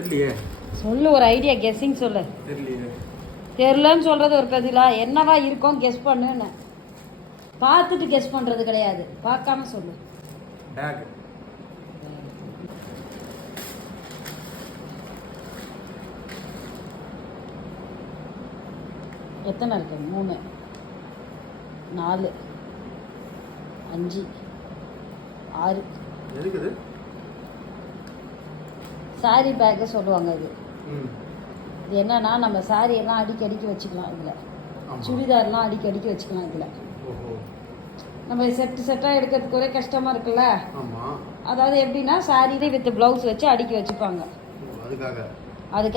தெரியலையே. சொல்லு, ஒரு ஐடியா, கெஸ்ஸிங் சொல்லு. தெரியலையே. தெரிலன்னு சொல்றது ஒரு பதிலா? என்னவா இருக்கும் கெஸ் பண்ணுன்னு. பார்த்துட்டு கெஸ் பண்றது கிடையாது, பார்க்காம சொல்லு. பேக். எத்தனை இருக்கு? 3, 4, 5, 6. எதுக்குது? சாரி பேக்கு சொல்லுவாங்க இது. ம். இது என்னன்னா, நம்ம சாரி எல்லாம் அடிக்கி வச்சுக்கலாம் இதில். சுடிதார்லாம் அடிக்கி வச்சுக்கலாம் இதில். ஓஹோ. நம்ம செட்டாக எடுக்கிறதுக்கு ஒரே கஷ்டமாக இருக்குல்ல. ஆமாம். அதாவது எப்படின்னா, சாரியிலே வித் ப்ளவுஸ் வச்சு அடுக்கி வச்சுப்பாங்க. அதுக்காக. அதுக்கு